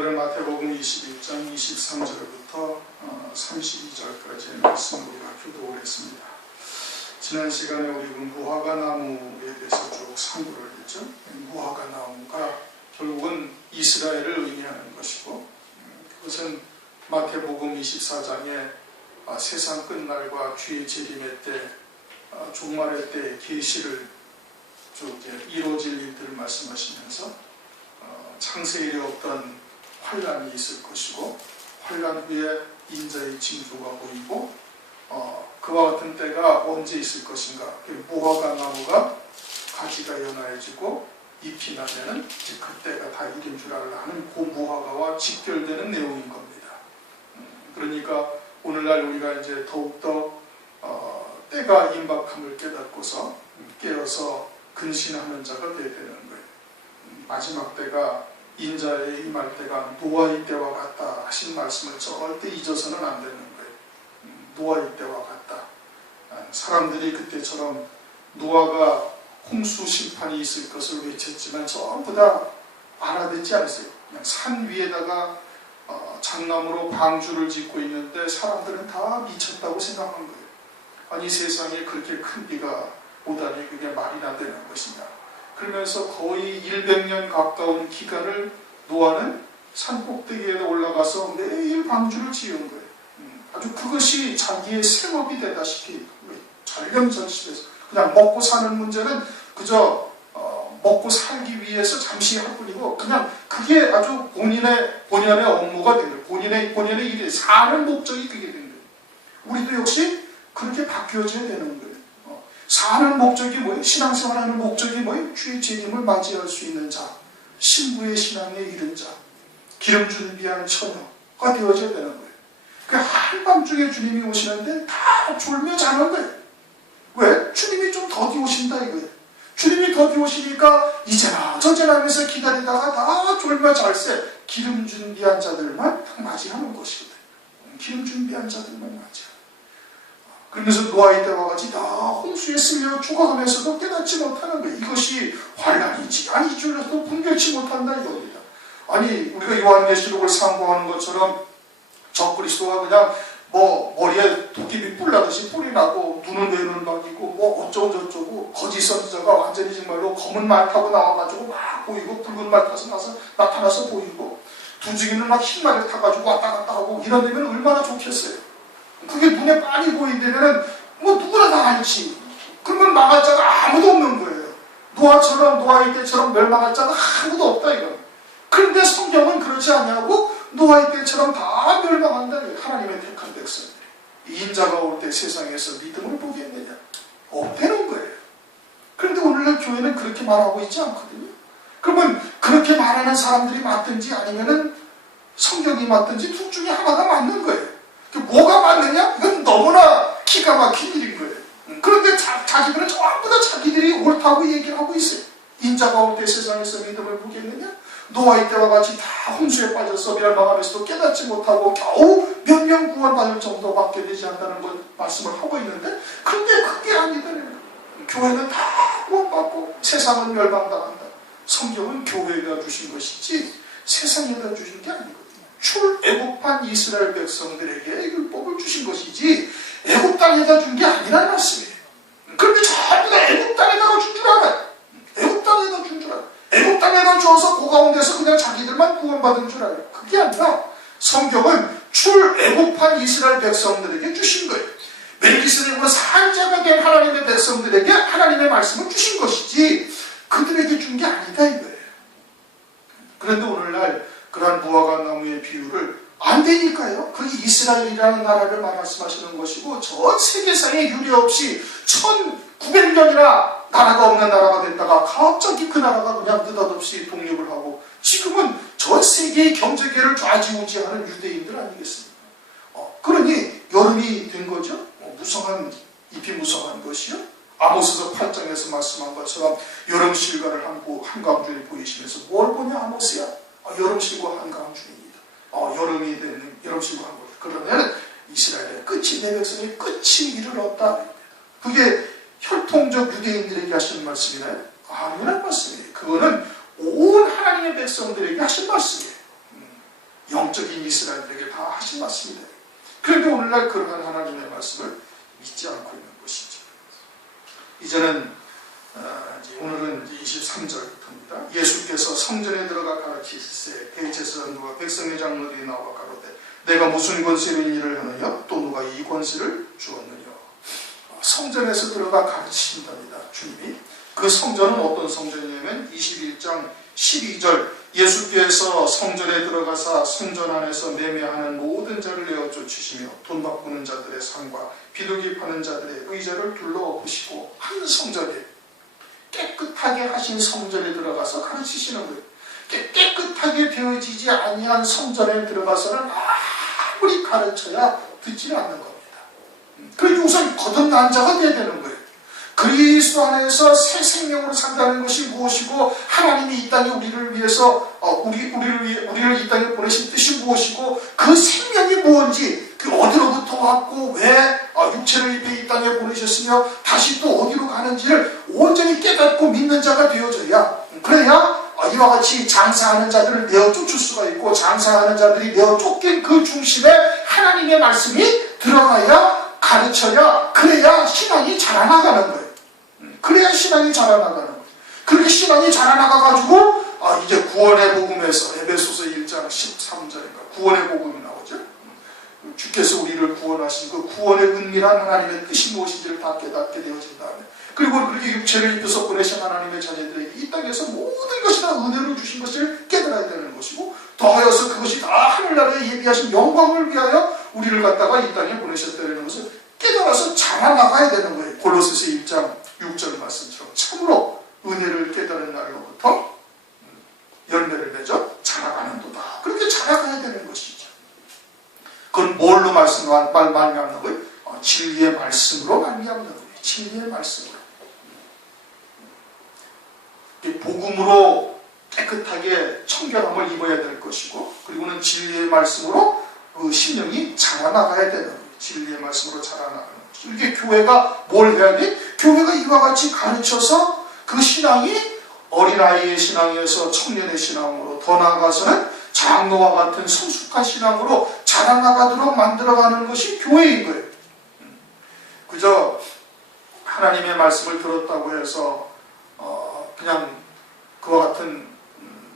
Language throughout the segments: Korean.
오늘은 마태복음 21장 23절부터 32절까지의 말씀을 우리가 교독을 했습니다. 지난 시간에 우리는 무화과 나무에 대해서 쭉 상고를 했죠. 무화과 나무가 결국은 이스라엘을 의미하는 것이고, 그것은 마태복음 24장에 세상 끝날과 주의 재림의 때, 종말의 때 계시를 이루어질 일들을 말씀하시면서 창세일에 없던 환란이 있을 것이고, 환란 후에 인자의 징조가 보이고, 그와 같은 때가 언제 있을 것인가. 무화과 나무가 가지가 연화해지고 잎이 나면은 이제 그때가 다 이른 줄 알라 하는 그 무화과와 직결되는 내용인 겁니다. 그러니까 오늘날 우리가 이제 더욱더 때가 임박함을 깨닫고서 깨어서 근신하는 자가 되어야 되는 거예요. 마지막 때가 인자의 임할 때가 노아의 때와 같다 하신 말씀을 절대 잊어서는 안 되는 거예요. 노아의 때와 같다. 사람들이 그때처럼 노아가 홍수 심판이 있을 것을 외쳤지만 전부 다 알아듣지 않았어요. 그냥 산 위에다가 장나무로 방주를 짓고 있는데 사람들은 다 미쳤다고 생각한 거예요. 아니, 세상에 그렇게 큰 비가 오다니 그게 말이나 되는 것이냐. 그러면서 거의 100년 가까운 기간을 노아는 산 꼭대기에 올라가서 매일 방주를 지은 거예요. 아주 그것이 자기의 생업이 되다시피 전념전심해서 그냥 먹고 사는 문제는 그저 먹고 살기 위해서 잠시 할 뿐이고, 그냥 그게 아주 본연의 업무가 된 거예요. 본연의 일이 사는 목적이 그게 된 거예요. 우리도 역시 그렇게 바뀌어져야 되는 거예요. 사는 목적이 뭐예요? 신앙생활하는 목적이 뭐예요? 주의 재림을 맞이할 수 있는 자, 신부의 신앙에 이른 자, 기름 준비한 처녀가 되어져야 되는 거예요. 그 한밤중에 주님이 오시는데 다 졸며 자는 거예요. 왜? 주님이 좀 더디 오신다 이거예요. 주님이 더디 오시니까 이제나 저제나 하면서 기다리다가 다 졸며 잘세 기름 준비한 자들만 맞이하는 것이거든요. 기름 준비한 자들만 맞이하는. 그러면서 노아의 때와 같이 다 홍수에 쓸려 죽어가면서도 깨닫지 못하는 거예요. 이것이 환란인지 아니 줄로도 분별치 못한다 이겁니다. 아니, 우리가 요한계시록을 상고하는 것처럼 적그리스도가 그냥 머리에 도깨비 뿔 나듯이 뿔이 나고 눈은 외눈 막이고 어쩌고 저쩌고 거짓 선지자가 완전히 정말로 검은 말 타고 나와가지고 막 보이고 붉은 말 타서 나타나서 보이고 두증이는 막 흰 말을 타가지고 왔다 갔다 하고 이런 데면 얼마나 좋겠어요. 그게 눈에 빤히 보이되면은 누구나 다 알지. 그러면 망할 자가 아무도 없는 거예요. 노아의 때처럼 멸망할 자가 아무도 없다 이거. 그런데 성경은 그렇지 않냐고 노아의 때처럼 다 멸망한다. 하나님의 택한 백성들. 인자가 올 때 세상에서 믿음을 보겠느냐? 없다는 거예요. 그런데 오늘날 교회는 그렇게 말하고 있지 않거든요. 그러면 그렇게 말하는 사람들이 맞든지 아니면은 성경이 맞든지 둘 중에 하나가 맞는 거예요. 뭐가 맞느냐? 이건 너무나 기가 막힌 일인 거예요. 그런데 자기들은 전부 다 자기들이 옳다고 얘기를 하고 있어요. 인자가 올 때 세상에서 믿음을 보겠느냐? 노아의 때와 같이 다 홍수에 빠져서 멸망하면서도 깨닫지 못하고 겨우 몇 명 구원받을 정도밖에 되지 않다는 걸 말씀을 하고 있는데, 근데 그게 아니더래요. 교회는 다 구원받고 세상은 멸망당한다. 성경은 교회가 주신 것이지 세상에다 주신 게 아니거든요. 출애굽한 이스라엘 백성들에게 율법을 주신 것이지 애굽 땅에다 준 게 아니라는 말씀이에요. 그런데 전부 다 애굽 땅에다가 준 줄 알아요. 애굽 땅에다 준 줄 알아요. 애굽 땅에다 줘서 그 가운데서 그냥 자기들만 구원받은 줄 알아요. 그게 아니라 성경은 출애굽한 이스라엘 백성들에게 주신 거예요. 멜기세덱으로 산자가 된 하나님의 백성들에게 하나님의 말씀을 주신 것이지 그들에게 준 게 아니다 이거예요. 그런데 오늘날 그러한 무화과 나무의 비유를 안 되니까요. 그게 이스라엘이라는 나라를 말씀하시는 것이고, 전 세계상에 유례 없이 1900년이나 나라가 없는 나라가 됐다가 갑자기 그 나라가 그냥 느닷없이 독립을 하고 지금은 전 세계의 경제계를 좌지우지하는 유대인들 아니겠습니까? 그러니 여름이 된 거죠. 잎이 무성한 것이요. 아모스서 8장에서 말씀한 것처럼 여름 실과를 한가운데 보이시면서 뭘 보냐 아모스야? 여름실과 한가운중입니다. 여름이 되는 여름실과 한가운. 그러면 이스라엘의 끝이, 내 백성의 끝이 이르렀다. 그게 혈통적 유대인들에게 하신 말씀이나요? 아니란 말씀이에요. 그거는 온 하나님의 백성들에게 하신 말씀이에요. 영적인 이스라엘에게 다 하신 말씀이다. 그런데 오늘날 그러한 하나님의 말씀을 믿지 않고 있는 것이죠. 이제는 오늘은 23절부터입니다. 예수께서 성전에 들어가 가르치시되 대제사장들과 백성의 장로들이 나와 가로되 내가 무슨 권세로 이 일을 하느냐? 또 누가 이 권세를 주었느냐? 성전에서 들어가 가르치신답니다. 주님이. 그 성전은 어떤 성전이냐면 21장 12절 예수께서 성전에 들어가사 성전 안에서 매매하는 모든 자를 내어 쫓으시며 돈 바꾸는 자들의 상과 비둘기 파는 자들의 의자를 둘러보시고 한 성전에 깨끗하게 하신 성전에 들어가서 가르치시는 거예요. 깨끗하게 되어지지 아니한 성전에 들어가서는 아무리 가르쳐야 듣지 않는 겁니다. 그러니 우선 거듭난 자가 되어야 되는 거예요. 그리스도 안에서 새 생명으로 산다는 것이 무엇이고 하나님이 이 땅에 우리를 위해서 우리를 이 땅에 보내신 뜻이 무엇이고 그 생명이 뭔지 그 어디로부터 왔고 왜 육체를 입에 이 땅에 보내셨으며 다시 또 어디로 가는지를 온전히 깨닫고 믿는 자가 되어져야 그래야 이와 같이 장사하는 자들을 내어 쫓을 수가 있고 장사하는 자들이 내어 쫓긴 그 중심에 하나님의 말씀이 들어가야 가르쳐야 그래야 신앙이 자라나가는 거예요. 그래야 신앙이 자라나가는 거예요. 그렇게 신앙이 자라나가가지고 이제 구원의 복음에서 에베소서 1장 13절인가 구원의 복음이 나오죠. 주께서 우리를 구원하신 그 구원의 은밀한 하나님의 뜻이 무엇인지를 다 깨닫게 되어진 다음에 그리고 그렇게 육체를 입혀서 보내신 하나님의 자녀들에게 이 땅에서 모든 것이 다 은혜로 주신 것을 깨달아야 되는 것이고 더하여서 그것이 다 하늘나라에 예비하신 영광을 위하여 우리를 갖다가 이 땅에 보내셨다는 것을 깨달아서 자라나가야 되는 거예요. 골로새서 1장 6절 말씀처럼 참으로 은혜를 깨달은 날로부터 열매를 맺어 자라가는도다. 그렇게 자라가야 되는 것이죠. 그건 뭘로 말미암는 거예요? 진리의 말씀으로 말미암는 거예요. 진리의 말씀으로. 복음으로 깨끗하게 청결함을 입어야 될 것이고 그리고는 진리의 말씀으로 그 심령이 자라나가야 되는 거예요. 진리의 말씀으로 자라나가는 것이죠. 이게 교회가 뭘 해야 돼? 교회가 이와 같이 가르쳐서 그 신앙이 어린아이의 신앙에서 청년의 신앙으로 더 나아가서는 장로와 같은 성숙한 신앙으로 자라나가도록 만들어가는 것이 교회인 거예요. 그저 하나님의 말씀을 들었다고 해서 그냥 그와 같은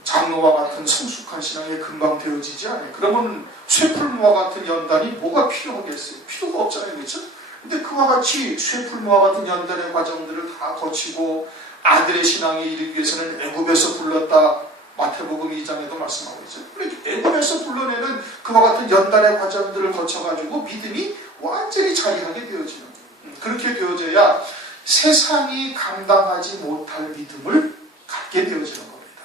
장로와 같은 성숙한 신앙에 금방 되어지지 않아요. 그러면 쇠풀무와 같은 연단이 뭐가 필요하겠어요? 필요가 없잖아요. 그렇죠? 근데 그와 같이 쇠풀무와 같은 연단의 과정들을 다 거치고 아들의 신앙에 이르기 위해서는 애굽에서 불렀다. 마태복음 2장에도 말씀하고 있죠. 애굽에서 불러내는 그와 같은 연단의 과정들을 거쳐가지고 믿음이 완전히 자리하게 되어지는 거예요. 그렇게 되어져야 세상이 감당하지 못할 믿음을 갖게 되어지는 겁니다.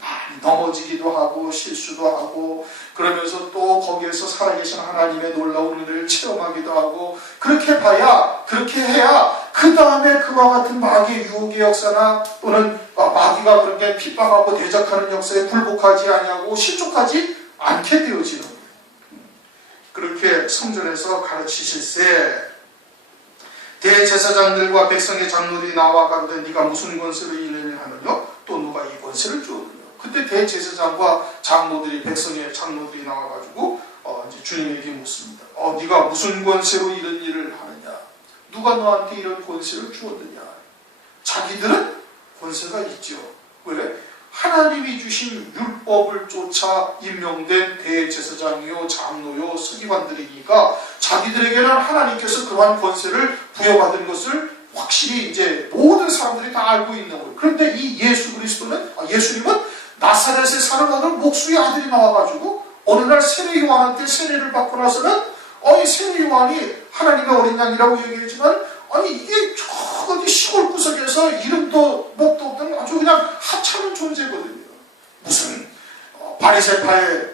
많이 넘어지기도 하고 실수도 하고 그러면서 또 거기에서 살아계신 하나님의 놀라운 은혜를 체험하기도 하고 그렇게 해야 그 다음에 그와 같은 마귀의 유혹의 역사나 또는 마귀가 그렇게 핍박하고 대적하는 역사에 굴복하지 아니하고 실족하지 않게 되어지는 거예요. 그렇게 성전에서 가르치실세 대제사장들과 백성의 장로들이 나와 가로되 네가 무슨 권세로 이 일을 하느냐? 또 누가 이 권세를 주었느냐? 그때 대제사장과 장로들이 백성의 장로들이 나와가지고 이제 주님에게 묻습니다. 네가 무슨 권세로 이런 일을 하느냐? 누가 너한테 이런 권세를 주었느냐? 자기들은 권세가 있죠. 왜? 하나님이 주신 율법을 쫓아 임명된 대제사장이요 장로요 서기관들이니까 자기들에게는 하나님께서 그러한 권세를 부여받은 것을 확실히 이제 모든 사람들이 다 알고 있는 거예요. 그런데 이 예수 그리스도는 예수님은 나사렛에 사는 어느 목수의 아들이 나와가지고 어느 날 세례 요한한테 세례를 받고 나서는 세례 요한이 하나님의 어린 양이라고 얘기했지만 이게 저 어디 시골 구석에서 이름도 목도 없던 아주 그냥 하찮은 존재거든요. 무슨 바리새파의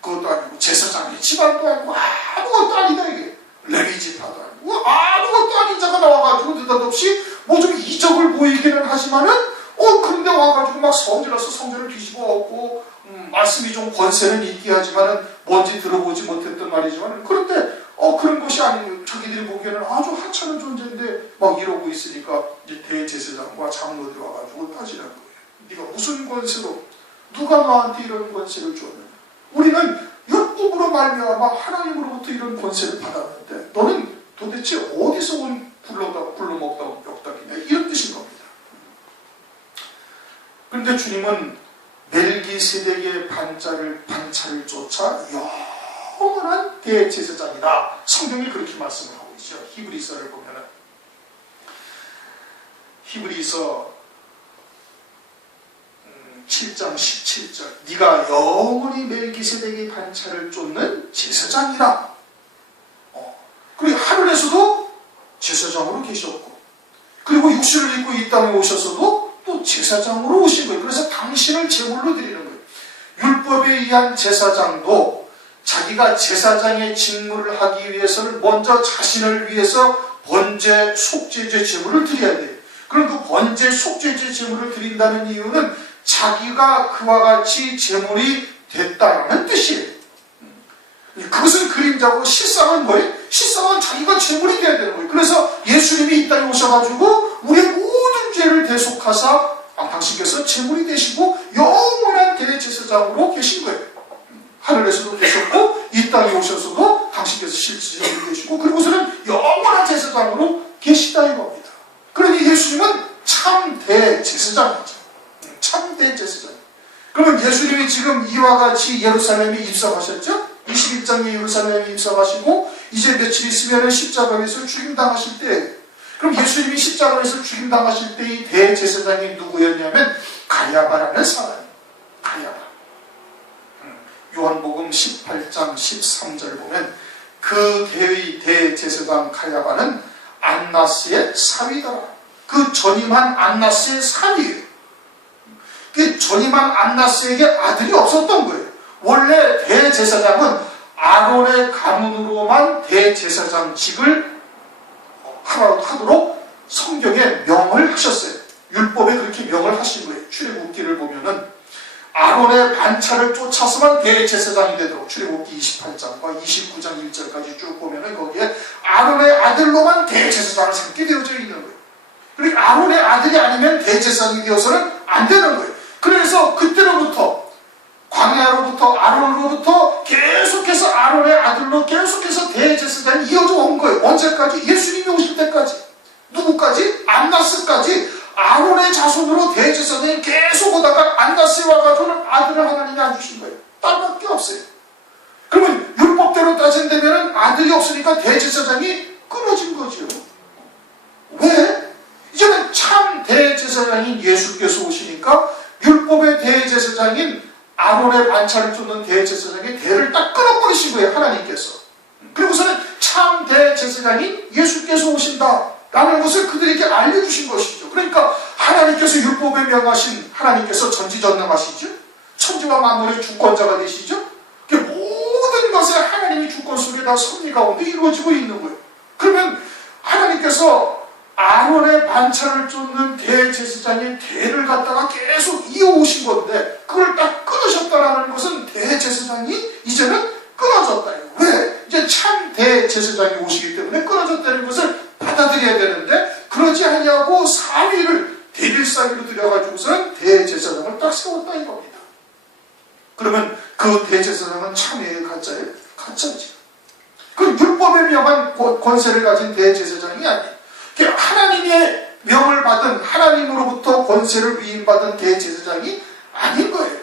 그것도 아니고 제사장의 집안도 아니고 아무것도 아니다 이게. 레위 지파도 아니고 아무것도 아닌 자가 나와가지고 느닷없이 뭐 좀 이적을 보이기는 하지만은 그런데 와가지고 막 성전에서 성전을 뒤집어 엎고 말씀이 좀 권세는 있게 하지만은 뭔지 들어보지 못했던 말이지만 그런데 그런 것이 아니고 자기들이 보기에는 아주 하찮은 존재인데 막 이러고 있으니까 이제 대제사장과 장로들이 와가지고 따지는 거예요. 네가 무슨 권세로 누가 너한테 이런 권세를 주었느냐? 우리는 율법으로 말미암아 하나님으로부터 이런 권세를 받았는데 너는 도대체 어디서 온 굴러먹던 뼈다귀냐, 이런 뜻인 겁니다. 그런데 주님은 멜기세덱의 반차를 쫓아 영원한 대제사장이다. 성경이 그렇게 말씀을 하고 있죠. 히브리서를 보면은 히브리서 7장 17절, 네가 영원히 멜기세덱의 반차를 쫓는 제사장이라. 그리고 하늘에서도 제사장으로 계셨고, 그리고 육신을 입고 이 땅에 오셔서도 또 제사장으로 오신 거예요. 그래서 당신을 제물로 드리는 거예요. 율법에 의한 제사장도 자기가 제사장의 직무를 하기 위해서는 먼저 자신을 위해서 번제, 속죄제 제물을 드려야 돼요. 그럼 그 번제, 속죄제 제물을 드린다는 이유는 자기가 그와 같이 제물이 됐다는 뜻이에요. 그것은 그림자고, 실상은 뭐예요? 실상은 자기가 제물이 돼야 되는 거예요. 그래서 예수님이 이 땅에 오셔가지고 우리의 모든 죄를 대속하사 당신께서 제물이 되시고 영원한 대제사장으로 계신 거예요. 하늘에서도 계셨고 이 땅에 오셔서도 당신께서 실제로 계시고, 그리고서는 영원한 제사장으로 계시다 이겁니다. 그러니 예수님은 참 대제사장이죠. 참 대제사장. 그러면 예수님이 지금 이와 같이 예루살렘에 입성하셨죠? 21장에 예루살렘에 입성하시고 이제 며칠 있으면 십자가에서 죽임당하실 때, 그럼 예수님이 십자가에서 죽임당하실 때 이 대제사장이 누구였냐면 가야바라는 사람이에요. 가야바. 요한복음 18장 13절 보면 그 대제사장 가야바는 안나스의 사위더라. 그 전임한 안나스의 사위예요. 그 전임한 안나스에게 아들이 없었던 거예요. 원래 대제사장은 아론의 가문으로만 대제사장직을 하도록 성경에 명을 하셨어요. 율법에 그렇게 명을 하신 거예요. 출애굽기를 보면은 아론의 반차를 쫓아서만 대제사장이 되도록, 출애굽기 28장과 29장 1절까지 쭉 보면은 거기에 아론의 아들로만 대제사장을 삼게 되어져 있는 거예요. 그러니까 아론의 아들이 아니면 대제사장이 되어서는 안 되는 거예요. 그래서 그때로부터, 광야로부터, 아론으로부터 계속해서 아론의 아들로 계속해서 대제사장이 이어져 온 거예요. 언제까지? 예수님이 오실 때까지. 누구까지? 안나스까지. 아론의 자손으로 대제사장이 계속 오다가 안나스에 와가지고는 아들을 하나님이 안 주신 거예요. 딸밖에 없어요. 그러면 율법대로 따진다면 아들이 없으니까 대제사장이 끊어진 거죠. 왜? 이제는 참 대제사장인 예수께서 오시니까 율법의 대제사장인 아론의 반차를 쫓는 대제사장의 대를 딱 끊어버리신 거예요. 하나님께서. 그리고서는 참 대제사장인 예수께서 오신다 라는 것을 그들에게 알려주신 것이죠. 그러니까 하나님께서 율법에 명하신, 하나님께서 전지전능하시죠. 천지와 만물의 주권자가 되시죠. 모든 것에 하나님이 주권 속에 다 섭리 가운데 이루어지고 있는 거예요. 그러면 하나님께서 아론의 반차를 쫓는 대제사장의 대를 갖다가 계속 이어오신 건데 그걸 딱 끊으셨다라는 것은 대제사장이 이제는 끊어졌다. 왜? 이제 참 대제사장이 오시기 때문에 끊어졌다는 것을 받아들여야 되는데 그러지 아니하고 사위를 대빌사위로 들여가지고서는 대제사장을 딱 세웠다 이겁니다. 그러면 그 대제사장은 참예의 가짜예요? 가짜지. 그 율법에 명한 권세를 가진 대제사장이 아니에요. 하나님의 명을 받은, 하나님으로부터 권세를 위임받은 대제사장이 아닌 거예요.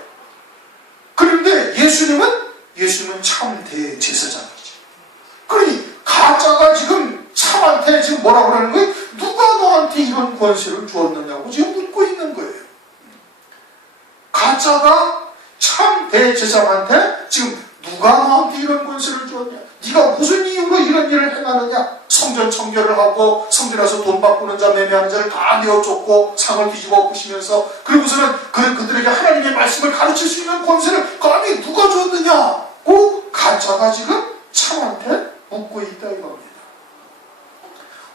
그런데 예수님은 참 대제사장이죠. 그러니 가짜가 지금 참한테 지금 뭐라고 그러는 거예요? 누가 너한테 이런 권세를 주었느냐고 지금 묻고 있는 거예요. 가짜가 참 대제사장한테 지금 누가 너한테 이런 권세를 주었냐? 네가 무슨 이유로 이런 일을 행하느냐? 성전 청결을 하고 성전에서 돈 바꾸는 자, 매매하는 자를 다 내어쫓고 상을 뒤집어 엎으시면서, 그리고서는 그들에게 하나님의 말씀을 가르칠 수 있는 권세를 감히 누가 줬느냐고 가짜가 지금 참한테 묻고 있다 이겁니다.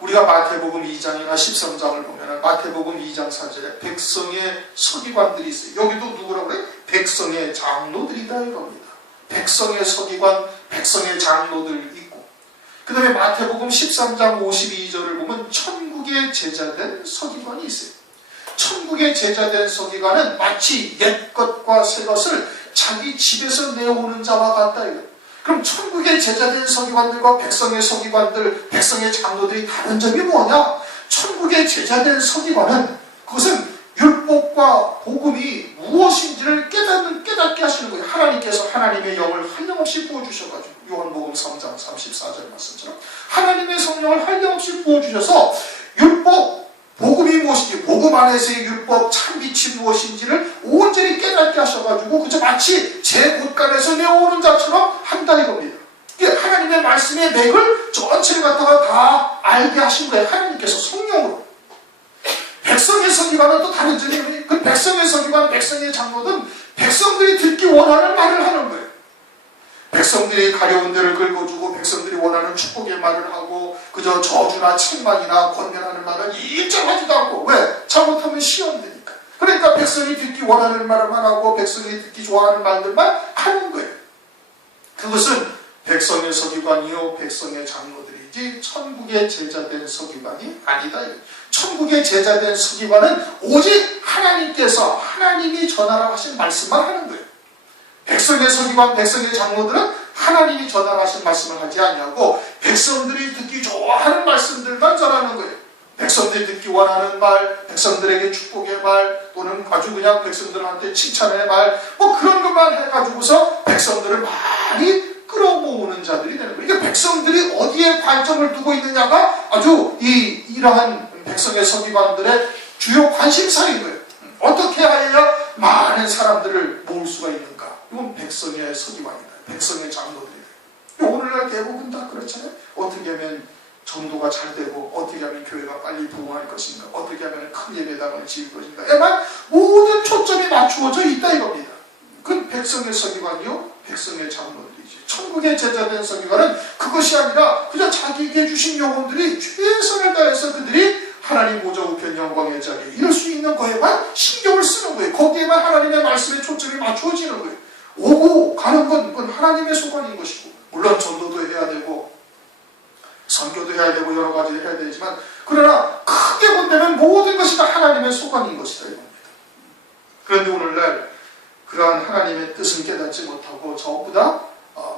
우리가 마태복음 2장이나 13장을 보면 마태복음 2장 4절에 백성의 서기관들이 있어요. 여기도 누구라고 그래요? 백성의 장로들이다 이겁니다. 백성의 서기관, 백성의 장로들 있고, 그 다음에 마태복음 13장 52절을 보면 천국의 제자된 서기관이 있어요. 천국의 제자된 서기관은 마치 옛 것과 새 것을 자기 집에서 내오는 자와 같다. 이거. 그럼 천국의 제자된 서기관들과 백성의 서기관들, 백성의 장로들이 다른 점이 뭐냐? 천국의 제자된 서기관은 그것은 율법과 복음이 무엇인지를 깨닫게 하시는 거예요. 하나님께서 하나님의 영을 한량없이 부어주셔가지고 요한복음 3장 34절 말씀처럼 하나님의 성령을 한량없이 부어주셔서 율법, 복음이 무엇인지, 복음 안에서의 율법, 참빛이 무엇인지를 온전히 깨닫게 하셔가지고 그저 마치 제 곳간에서 내어오는 자처럼 한다 이겁니다. 이게 하나님의 말씀의 맥을 전체를 갖다가 다 알게 하신 거예요. 하나님께서 성령으로. 백성의 서기관은 또 다른 점이, 그 백성의 서기관, 백성의 장로는 백성들이 듣기 원하는 말을 하는 거예요. 백성들이 가려운 데를 긁어주고 백성들이 원하는 축복의 말을 하고 그저 저주나 책망이나 권면하는 말을 인정하지도 않고, 왜? 잘못하면 시험되니까. 그러니까 백성이 듣기 원하는 말만 하고 백성이 듣기 좋아하는 말들만 하는 거예요. 그것은 백성의 서기관이요 백성의 장로들이지 천국의 제자된 서기관이 아니다. 천국의 제자된 서기관은 오직 하나님께서, 하나님이 전하라 하신 말씀만 하는 거예요. 백성의 서기관, 백성의 장로들은 하나님이 전하라 하신 말씀을 하지 않냐고 백성들이 듣기 좋아하는 말씀들만 전하는 거예요. 백성들이 듣기 원하는 말, 백성들에게 축복의 말, 또는 아주 그냥 백성들한테 칭찬의 말, 뭐 그런 것만 해가지고서 백성들을 많이 끌어모으는 자들이 되는 거예요. 이게 백성들이 어디에 관점을 두고 있느냐가 아주 이러한 백성의 서기관들의 주요 관심사인 거예요. 어떻게 하여야 많은 사람들을 모을 수가 있는가? 이건 백성의 서기관이다. 백성의 장로들이다. 오늘날 대부분 다 그렇잖아요. 어떻게 하면 전도가 잘 되고, 어떻게 하면 교회가 빨리 부흥할 것인가, 어떻게 하면 큰 예배당을 지을 것인가, 에만 모든 초점이 맞추어져 있다 이겁니다. 그건 백성의 서기관이요 백성의 장로들이지. 천국의 제자된 서기관은 그것이 아니라 그냥 자기에게 주신 영혼들이 최선을 다해서 그들이 하나님 보좌 우편 영광의 자리에 이럴 수 있는 거에만 신경을 쓰는 거예요. 거기에만 하나님의 말씀에 초점이 맞추어지는 거예요. 오고 가는 건 그건 하나님의 소관인 것이고, 물론 전도도 해야 되고 선교도 해야 되고 여러 가지 해야 되지만, 그러나 크게 본다면 모든 것이 다 하나님의 소관인 것이다 이겁니다. 그런데 오늘날 그러한 하나님의 뜻은 깨닫지 못하고 전부 다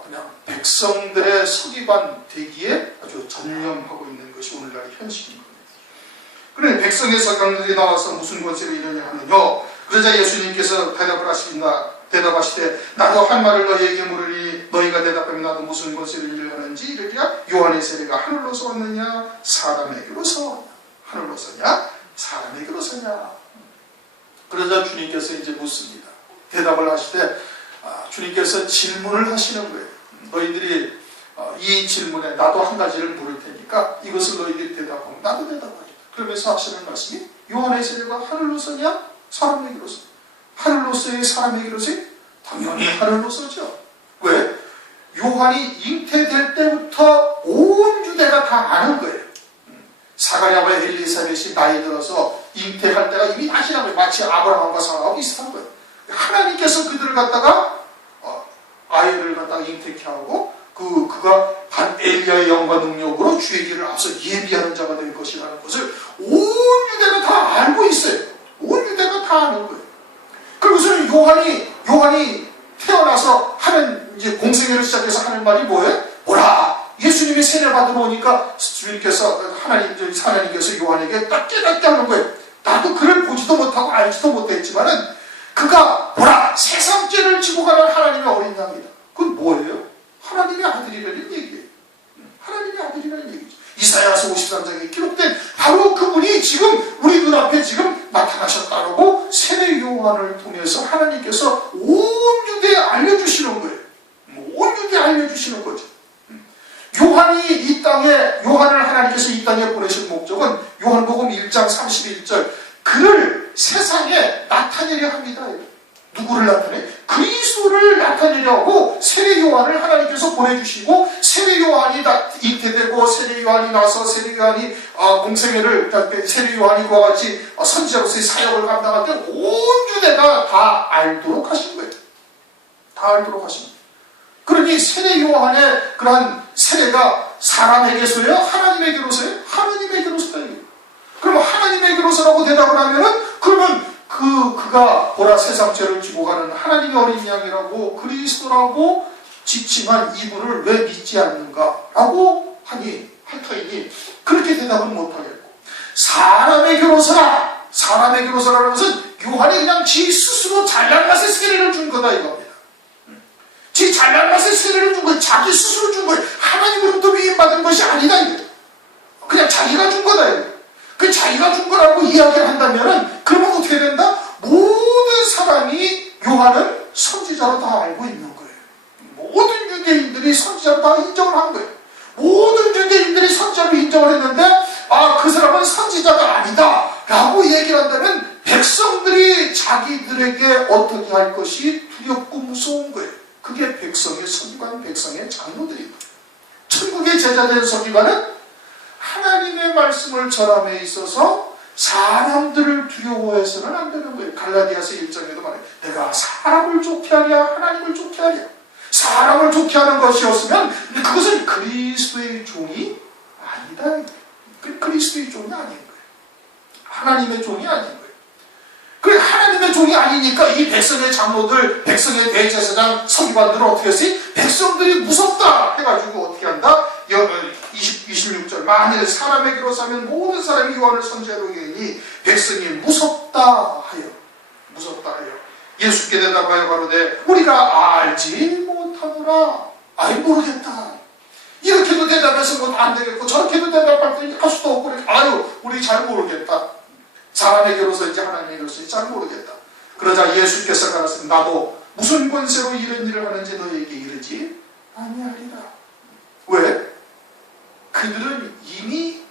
그냥 백성들의 서기관 되기에 아주 전념하고 있는 것이 오늘날의 현실인 겁니다. 그래, 백성의 서기관들이 나와서 무슨 권세를 이루냐 하면요, 그러자 예수님께서 대답하시되 나도 한 말을 너희에게 물으니 너희가 대답하면 나도 무슨 권세를 이루려는지 이르리라. 요한의 세례가 하늘로서 왔느냐 사람에게로서 왔느냐? 하늘로서냐 사람에게로서냐? 그러자 주님께서 이제 묻습니다. 대답을 하시되 주님께서 질문을 하시는 거예요. 너희들이 이 질문에 나도 한 가지를 물을 테니까 이것을 너희들이 대답하면 나도 대답하겠다. 그러면서 하시는 말씀이 요한의 세례가 하늘로서냐 사람에게로서? 하늘로서의 사람에게로서요? 당연히 하늘로서죠. 왜? 요한이 잉태될 때부터 온 유대가 다 아는 거예요. 사가랴와 엘리사벳이 나이 들어서 잉태할 때가 이미 아시는 거예요. 마치 아브라함과 사라하고 비슷한 거예요. 하나님께서 그들을 갖다가 아이를 갖다가 잉태케 하고 그가 반 엘리야의 영과 능력으로 주의 길을 앞서 예비하는 자가 될 것이라는 것을 온 유대가 다 알고 있어요. 온 유대가 다 아는 거예요. 그리고서는 요한이 태어나서 하는 이제 공생애를 시작해서 하는 말이 뭐예요? 보라, 예수님이 세례 받으러 오니까 주님께서 하나님께서 요한에게 딱 깨닫게 하는 거예요. 나도 그를 보지도 못하고 알지도 못했지만은 그가 보라, 세상 죄를 지고 가는 하나님의 어린 양이다. 그건 뭐예요? 하나님의 아들이라는 얘기예요. 하나님의 아들이라는 얘기죠. 이사야서 53장에 기록된 바로 그분이 지금 우리 눈앞에 지금 나타나셨다고 세례 요한을 통해서 하나님께서 온 유대에 알려주시는 거예요. 온 유대에 알려주시는 거죠. 요한을 하나님께서 이 땅에 보내신 목적은 요한복음 1장 31절 그를 세상에 나타내려 합니다. 누구를 나타내? 그리스도를 나타내려고 세례 요한을 하나님께서 보내주시고, 세례 요한이 잉태되고 세례 요한이 나서 세례 요한이 공생애를 세례 요한이 그와 같이 선지자로서의 사역을 감당할 때 온 유대가 다 알도록 하신 거예요. 다 알도록 하신 거예요. 그러니 세례 요한의 그러한 세례가 사람에게서요? 하나님에게로서요? 하나님에게로서요. 그러면 하나님에게로서라고 대답을 하면은 그러면 그가 보라 세상 죄를 지고 가는 하나님의 어린 양이라고 그리스도라고 짓지만 이분을 왜 믿지 않는가? 라고 하니 할터이니 그렇게 대답은 못하겠고, 사람의 교로서라, 사람의 교로서라는 것은 요한이 그냥 지 스스로 잘난 맛의 세례를 준 거다 이겁니다. 지 잘난 맛의 세례를 준 거예요. 자기 스스로 준 거예요. 하나님으로부터 위임받은 것이 아니다 이거예요. 그냥 자기가 준 거다 이거예요. 그 자기가 준 거라고 이야기를 한다면은 그러면 어떻게 된다? 모든 사람이 요한은 선지자로 다 알고 있는 거예요. 모든 유대인들이 선지자로 다 인정을 한 거예요. 모든 유대인들이 선지자로 인정을 했는데 그 사람은 선지자가 아니다 라고 얘기를 한다면 백성들이 자기들에게 어떻게 할 것이 두렵고 무서운 거예요. 그게 백성의 서기관, 백성의 장로들입니다. 천국의 제자된 서기관은 하나님의 말씀을 전함에 있어서 사람들을 두려워해서는 안 되는 거예요. 갈라디아서 1장에도 말해요. 내가 사람을 좋게 하랴 하나님을 좋게 하랴. 사람을 좋게 하는 것이었으면 그것은 그리스도의 종이 아니다. 그리스도의 종이 아닌 거예요. 하나님의 종이 아닌 거예요. 그래, 하나님의 종이 아니니까 이 백성의 장로들, 백성의 대제사장, 서기관들은 어떻게 했어요? 백성들이 무섭다 해가지고 어떻게 한다? 26절 만일 사람에게로 사면 모든 사람이 요한을 선지자로 여기니 백성이 무섭다 하여 예수께 대답하여 가로되 우리가 알지 못하노라. 아이 모르겠다. 이렇게도 대답해서 뭐 안 되겠고 저렇게도 대답할 때 할 수도 없고 우리 잘 모르겠다. 사람에게로서인지 하나님에게로서인지 잘 모르겠다. 그러자 예수께서 가라사대 나도 무슨 권세로 이런 일을 하는지 너에게 이르지 아니하리라. 왜? 그들은 이미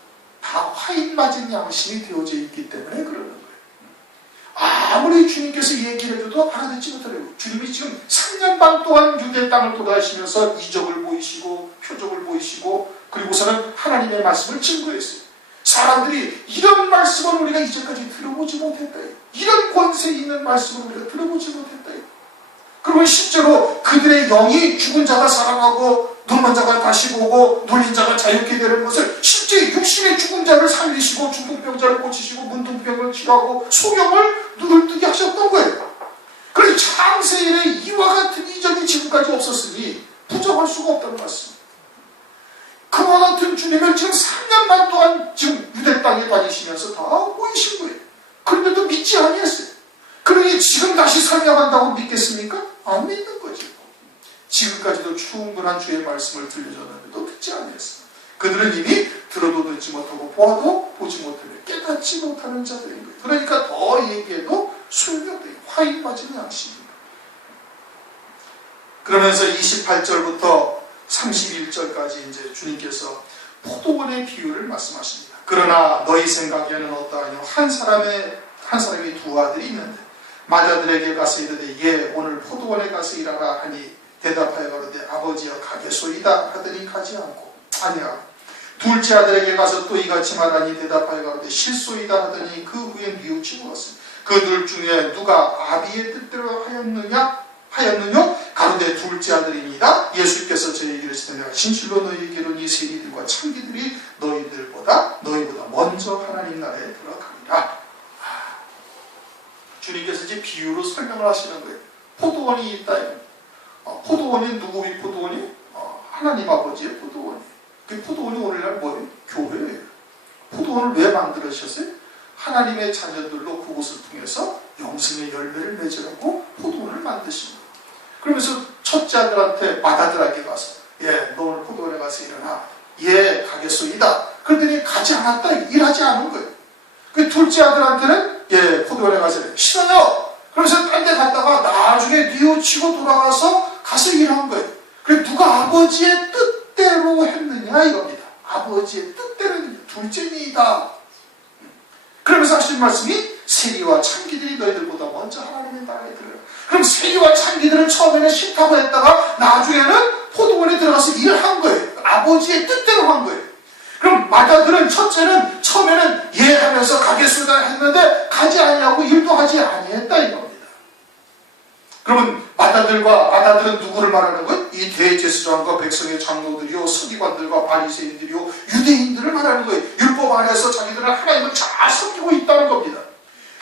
다 화인 맞은 양심이 되어져 있기 때문에 그러는 거예요. 아무리 주님께서 얘기를 해줘도 알아듣지 못하려고. 주님이 지금 3년 반 동안 유대 땅을 돌아다니시면서 이적을 보이시고 표적을 보이시고 그리고서는 하나님의 말씀을 증거했어요. 사람들이 이런 말씀을 우리가 이제까지 들어보지 못했다. 이런 권세 있는 말씀을 우리가 들어보지 못했다. 그러면 실제로 그들의 영이 죽은 자가 살아나고 눈먼 자가 다시 보고 눌린 자가 자유케 되는 것을 실제 육신의 죽은 자를 살리시고 중풍병자를 고치시고 문둥병을 치료하고 소경을 눈을 뜨게 하셨던 거예요. 그래서 창세일에 이와 같은 이적이 지금까지 없었으니 부정할 수가 없다는 말씀입니다. 그와 같은 주님을 지금 3년 반 동안 지금 유대 땅에 다니시면서 다 보이신 거예요. 그런데도 믿지 아니했어요. 그러니 지금 다시 설명한다고 믿겠습니까? 안 믿는 거죠. 지금까지도 충분한 주의 말씀을 들려줬는데도 듣지 않았어요. 그들은 이미 들어도 듣지 못하고 보아도 보지 못하고 깨닫지 못하는 자들인 거예요. 그러니까 더 얘기해도 소용없대요. 화인 맞은 양심입니다. 그러면서 28절부터 31절까지 이제 주님께서 포도원의 비유를 말씀하십니다. 그러나 너희 생각에는 어떠하냐? 한 사람이 두 아들이 있는데 맏아들에게 가서 이르되 예 오늘 포도원에 가서 일하라 하니 대답하여 가로되 아버지여 가겠소이다 하더니 가지 않고 아니야. 둘째 아들에게 가서 또 이같이 말하니 대답하여 가로되 실소이다 하더니 그 후에 뉘우치고 갔습니다. 그들 중에 누가 아비의 뜻대로 하였느냐 가로되 둘째 아들입니다. 예수께서 저에게 이르시되 내가 진실로 너희에게 이르노니 세리들과 창기들이 너희보다 먼저 하나님 나라에 들어가리라. 주님께서 이제 비유로 설명을 하시는 거예요. 포도원이 있다. 포도원이 누구의 포도원이? 하나님 아버지의 포도원이에요. 그 포도원이 오늘날 뭐예요? 교회예요. 포도원을 왜 만들으셨어요? 하나님의 자녀들로 그곳을 통해서 영생의 열매를 맺으라고 포도원을 만드신 거예요. 그러면서 첫째 아들한테 맏아들에게 가서 너 오늘 포도원에 가서 일어나. 예 가겠소이다. 그러더니 가지 않았다. 일하지 않은 거예요. 그 둘째 아들한테는 포도원에 가서 싫어요. 그래서 딴 데 갔다가 나중에 뉘우치고 돌아가서 가서 일한 거예요. 그래 누가 아버지의 뜻대로 했느냐 이겁니다. 아버지의 뜻대로 했느냐. 둘째니다. 그러면서 하신 말씀이 세리와 창기들이 너희들보다 먼저 하나님의 나라에 들어가. 그럼 세리와 창기들은 처음에는 싫다고 했다가 나중에는 포도원에 들어가서 일을 한 거예요. 아버지의 뜻대로 한 거예요. 그럼 맏아들은 첫째는 처음에는 예 하면서 가겠소이다 했는데 가지 않냐고 일도 하지 아니했다 이겁니다. 그러면 맏아들은 누구를 말하는 거예요? 이 대제사장과 백성의 장로들이요 서기관들과 바리새인들이요 유대인들을 말하는 거예요. 율법 안에서 자기들은 하나님을 잘 섬기고 있다는 겁니다.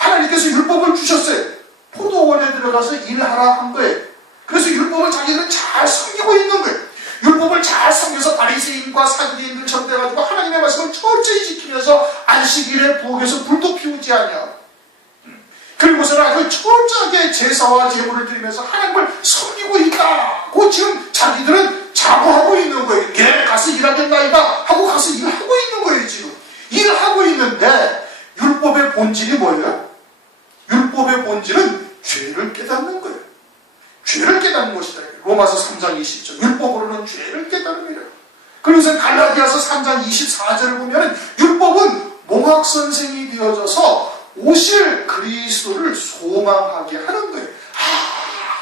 하나님께서 율법을 주셨어요. 포도원에 들어가서 일하라 한 거예요. 그래서 율법을 자기들은 잘 섬기고 있는 거예요. 율법을 잘 섬겨서 바리새인과 사두개인들 전대가지고 하나님의 말씀을 철저히 지키면서 안식일에 부엌에서 불도 피우지 아니하고, 그리고서는 아주 철저하게 제사와 제물을 드리면서 하나님을 섬기고 있다고 지금 자기들은 자부하고 있는 거예요. 예, 가서 일하겠나이다 하고 가서 일하고 있는 거예요. 지금 일하고 있는데 율법의 본질이 뭐예요? 율법의 본질은 죄를 깨닫는 거예요. 죄를 깨닫는 것이다. 로마서 3장 20절. 율법으로는 죄를 깨달음이래요. 그래서 갈라디아서 3장 24절을 보면 율법은 몽학선생이 되어져서 오실 그리스도를 소망하게 하는 거예요.